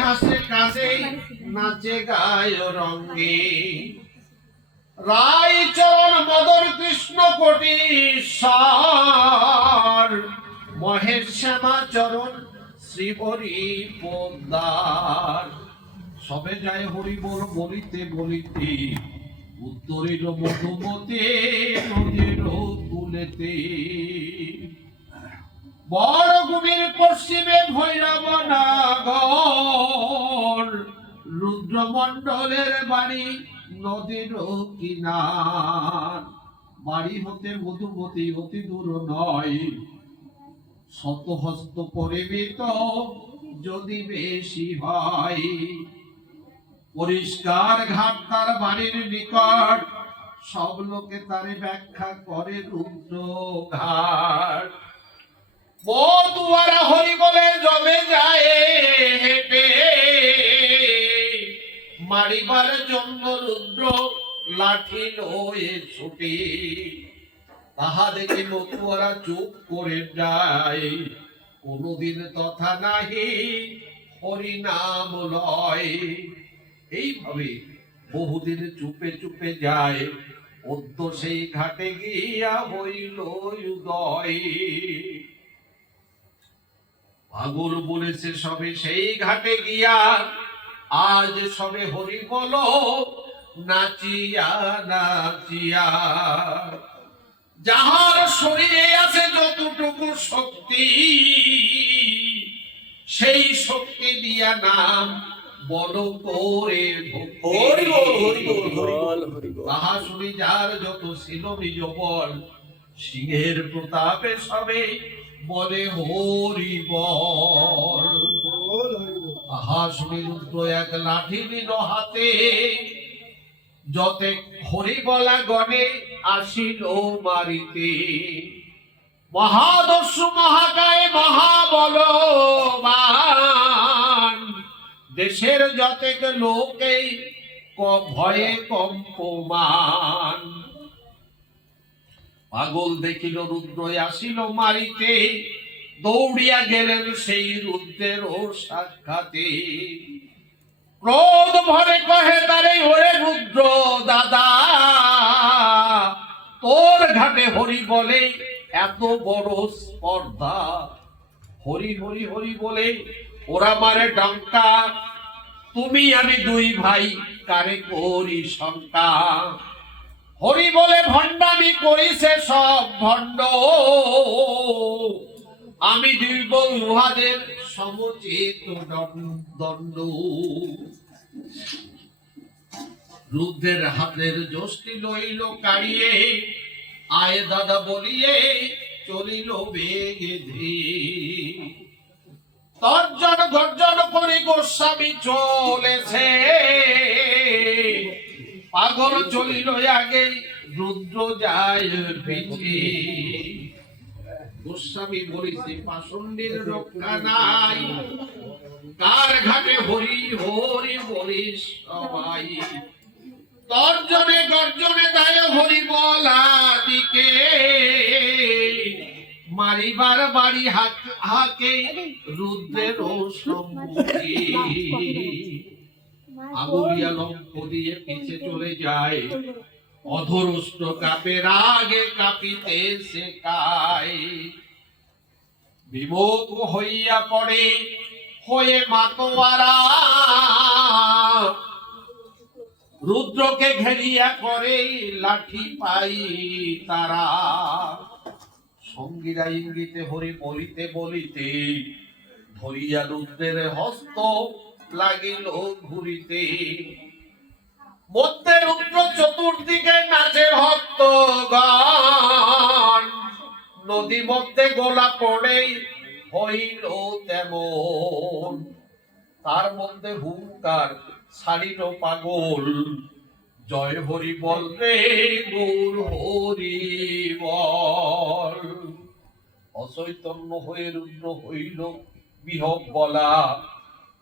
হাসে কাজে নাচে গায় রঙ্গে। রায়চরণ মদন কৃষ্ণ কোটি সার মহেশ শ্যামা চরণ শ্রীহরি পোদ্দার। সবে যায় হরি বল বলিতে বলিতে উত্তরিল মধুমতে নদীর তুলেতে। বড় গুমির পশ্চিমে ভৈরব রুদ্রমণ্ডলের বাড়ি নদীর কিনার। বাড়ি হতে মধুমতি অতি দূর নয়। শত হস্ত পরিমিত যদি বেশি হয়। পরিষ্কার ঘাট তার বাড়ির নিকট, সব লোকে তারে ব্যাখ্যা করে রুদ্র ঘাট। বধুয়ারা হরি বলে জমে যায় মারিবার জন্য রুদ্র লাঠি লয়ে ছুটি। তাহা দেখে মতুয়ারা চুপ করে যায়। কোনদিন তথা নাহি হরি নাম লয়। এইভাবে বহুদিন চুপে চুপে যায়। অদ্য সেই ঘাটে গিয়া হইল উদয়। পাগল বলেছে, সবে সেই ঘাটে গিয়া আজ সবে হরি বলো নাচিয়া নাচিয়া। যাহার শরীরে আছে যতটুকু শক্তি সেই শক্তি দিয়া নাম বল করে হরি বল হরি বল ভক্তি হরি বল। হরি বল। তাহা শুনি যার যত ছিল নিজ বল সিংহের প্রতাপে সবে বলে হরি বল। শুনি রুদ্র এক লাঠি নিল হাতে। যতে হরি বলা গণে আসিল মারিতে মহাদস্যু মহাকায় মহাবলবান। দেশের যতেক লোকে ভয়ে কম্পমান পাগল দেখিল রুদ্র আসিল মারিতে। দৌড়িয়া গেলেন সেই রুদ্রের ও সাক্ষাতে। ক্রোধ ভরে কহে, তারে ওরে রুদ্র দাদা, তোর ঘাটে হরি বলে এত বড় স্পর্ধা। হরি হরি হরি বলে, ওরা মারে ডঙ্কা তুমি আমি দুই ভাই, কারে করি শঙ্কা? হরি বলে, ভণ্ডামি করিছে সব ভণ্ড আমি দিব উহাদের সমচিত দণ্ড- রুদ্রের হাতের যষ্টি লইল কাড়িয়ে, আয় দাদা বলিয়ে চলিল বেগে ধীর। তর্জন গর্জন করে গোস্বামী চলেছে। পাগল চলিল আগে, রুদ্র যায় পিছে। গোস্বামী বলিছে, পাষণ্ডের রক্ষা নাই। কার ঘাটে হরি হরি বলিস সবাই। তর্জনে গর্জনে দায় হরি বলা দিকে। মারিবার বাড়ি হাক হাকে রুদ্রের সম্মুখে। আগুলিয়া লম্ফ দিয়ে পিছে চলে যায়। অধরষ্ট কাপে রাগে কাঁপিতে শেখায়। বিমুখ হইয়া পড়ে, হয়ে মাতোয়ারা। রুদ্রকে ঘেরিয়া করে লাঠি পাই তারা। সঙ্গীরা ইঙ্গিতে হরি বলিতে বলিতে ধরিয়া রুদ্রের হস্ত লাগিল ঘুরিতে। মধ্যে রুদ্র চতুর্দিকে নাচে ভক্ত গান নদী মধ্যে গোলা পড়ে, হইল তেমন। তার মধ্যে হুঙ্কার ছাড়িল পাগল। জয় হরি বল রে, গৌর হরি বল। অচৈতন্য হয়ে রুদ্র হইল বিহব বলা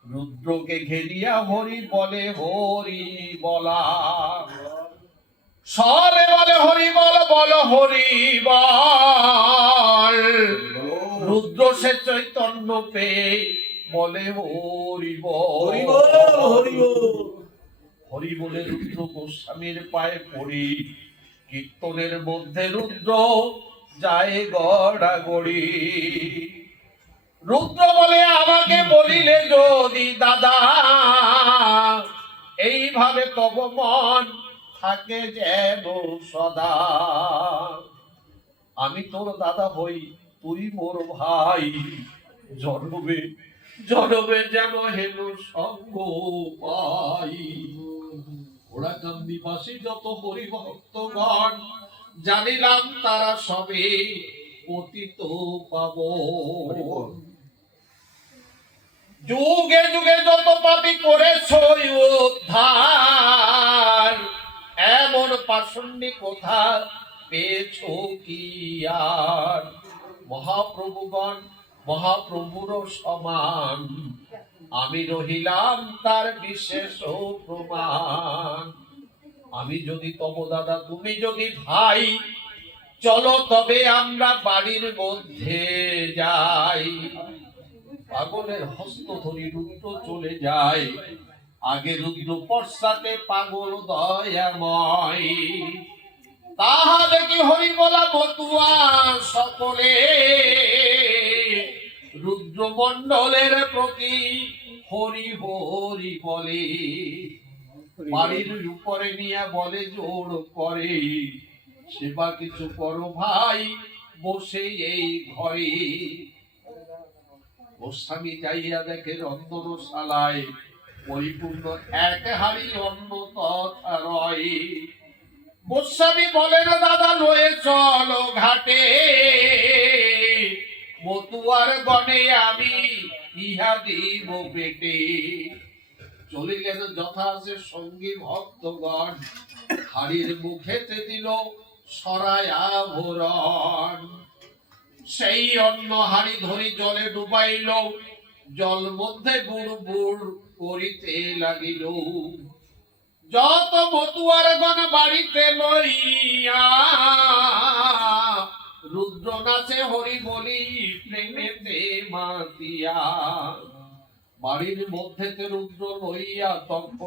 রুদ্রকে ঘেরিয়া হরি বলে হরি বলা। সবে বলে হরি বল বল হরি বল। রুদ্র সে চৈতন্য পে বলে হরি বল। হরি হরি বলে। রুদ্র গোস্বামীর পায়ে পড়ি। কীর্তনের মধ্যে রুদ্র যায় গড়া গড়ি রুদ্র বলে আমাকে বলিলে যদি, দাদা, এইভাবে তব মন থাকে যেন সদা। আমি তোর দাদা হই, তুই মোর ভাই। জন্মবে জনবে যেন হেন সঙ্গ পাই। ওরা কান্দিবাসী যত হরিভক্তগণ, জানিলাম তারা সবে পতিত পাব যুগে যুগে যত পাপি করেছ উদ্ধার, এমন পাষণ্যে কোথা পেয়েছ কি আর? মহাপ্রভুগণ, মহাপ্রভুর সমান, আমি রহিলাম তার বিশেষ প্রমাণ। আমি যদি তব দাদা, তুমি যদি ভাই, চলো তবে আমরা বাড়ির মধ্যে যাই। পাগলের হস্ত ধরি রুদ্র চলে যায়। আগে রুদ্র পশ্চাতে পাগল দয়াময়। তাহা দেখি হরি বলা মতুয়া সকলে? রুদ্রমণ্ডলের প্রতি হরি হরি বলে। বাড়ির উপরে নিয়ে বলে, জোর করে সেবা কিছু করো ভাই, বসে এই ঘরে। গোস্বামী যাইয়া দেখে রন্ধনশালায় পরিপূর্ণ এক হারি অন্ন তথা রয়। গোস্বামী বলেন, দাদা লয়ে চলো ঘাটে। মতুয়ার গণে আমি ইহা দিব পেটে। চলিলেন যথাসে সঙ্গী ভক্তগণ। হাড়ির মুখেতে দিল সরায়া ভোরণ। সেই অন্ন হাড়ি ধরি জলে ডুবাইল, জল মধ্যে বুড় বুড় করিতে লাগিল। যত মতুয়ার গণ বাড়িতে লইয়া রুদ্র নাচে হরি বলি প্রেমেতে মাতিয়া। বাড়ির মধ্যেতে রুদ্র লইয়া তখন